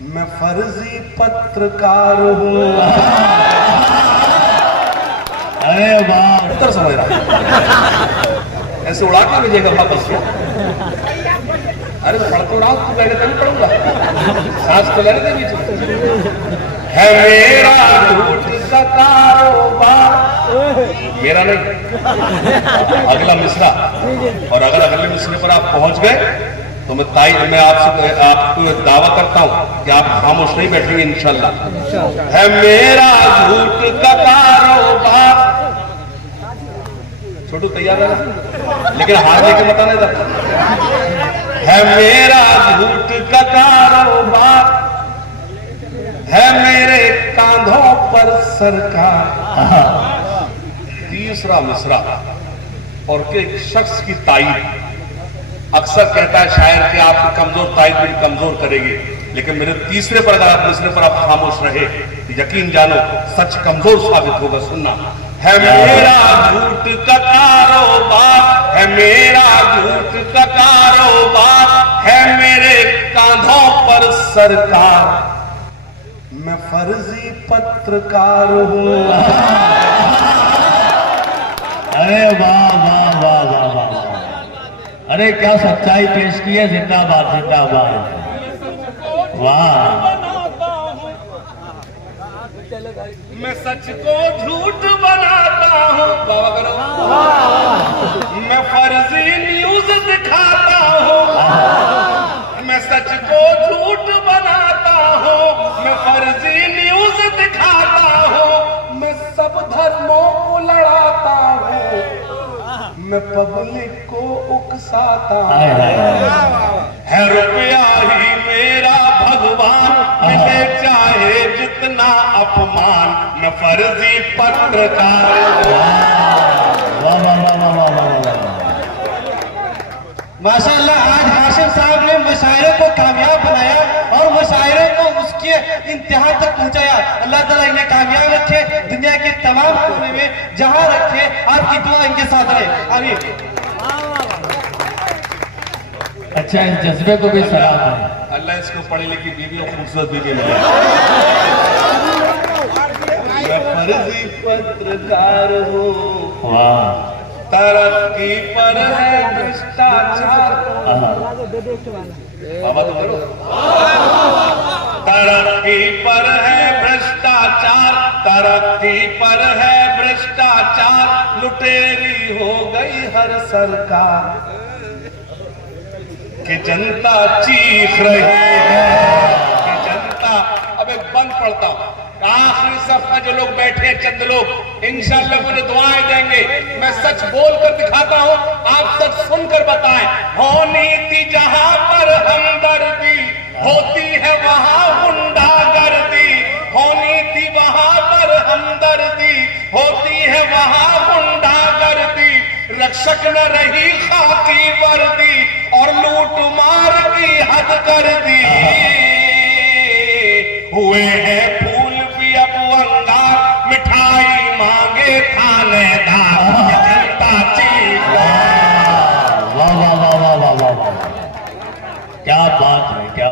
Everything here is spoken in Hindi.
मैं फर्जी पत्रकार हूँ। अरे वाह, उत्तर समझ रहा है, ऐसे उड़ा के भेजेगा वापस। अरे पढ़ तो उड़ाओ, तू पहले तभी पढ़ूंगा, सांस तो लेने दे बीच में। है मेरा झूठ का कारोबार, मेरा नहीं, अगला मिसरा। और अगर अगले मिसरे पर आप पहुंच गए तो मैं आपको दावा करता हूं कि आप खामोश नहीं बैठेंगे इंशाल्लाह। है मेरा झूठ का कारोबार। छोटू तैयार है, लेकिन हार लेके मत आना इधर। है मेरा झूठ का कारोबार, है मेरे कांधों पर सरकार। तीसरा मिसरा और के एक शख्स की ताईद। अक्सर कहता है शायर कि आपकी कमजोर ताईद भी कमजोर करेगी, लेकिन मेरे तीसरे पर अगर आप मिसरे पर आप खामोश रहे, यकीन जानो सच कमजोर साबित होगा। सुनना, है मेरा झूठ का कारोबार, है मेरा झूठ का कारोबार, है मेरे कांधों पर सरकार। मैं फर्जी पत्रकार हूँ। अरे वाह वाह वाह वाह वाह, अरे क्या सच्चाई पेश की है। जिंदाबाद जिंदाबाद, वाह। मैं सच को झूठ बनाता हूँ, बाबा करो। मैं फर्जी न्यूज दिखाता हूँ, मैं सच को झूठ बनाता हूँ, मैं फर्जी न्यूज दिखाता हूँ, मैं सब धर्मों को लड़ाता हूँ, मैं पब्लिक को उकसाता हूँ। है रुपया ही मेरा भगवान, मिले चाहे जितना अपमान, मैं फर्जी पत्रकार। वाह वाह वाह वाह वाह वाह। माशाअल्लाह, आज हाशिम साहब ने मुशायरे को कामयाब बनाया और मुशायरे को उसके इंतहा तक पहुंचाया। अल्लाह ताला इन्हें कामयाब रखे, दुनिया के तमाम कोने में जहां रखे, आपकी दुआ इनके साथ रहे, आमीन। अच्छा, इस जज्बे को भी सलाम है। अल्लाह इसको पढ़ी लिखी बीवी और खूबसूरत बीवी मिले। मैं फर्जी पत्रकार हूँ, वाह। तरक्की पर है भ्रष्टाचार। बाबा तो करो। तरक्की पर है भ्रष्टाचार, तरक्की पर है भ्रष्टाचार, लुटेरी हो गई हर सरकार, कि जनता चीख रही है, कि जनता। अब एक बंद पड़ता हूं, आखिरी सफ में जो लोग बैठे हैं चंद लोग इंशाअल्लाह मुझे दुआएं देंगे। मैं सच बोलकर दिखाता हूं, आप सच सुनकर बताएं। होनी थी जहां पर हमदर्दी, होती है वहां गुंडागर्दी। होनी थी वहां पर हमदर्दी, होती है वहां गुंडागर्दी। रक्षक न रही खाकी वर्दी, और लूट मार की हद कर दी। हुए हैं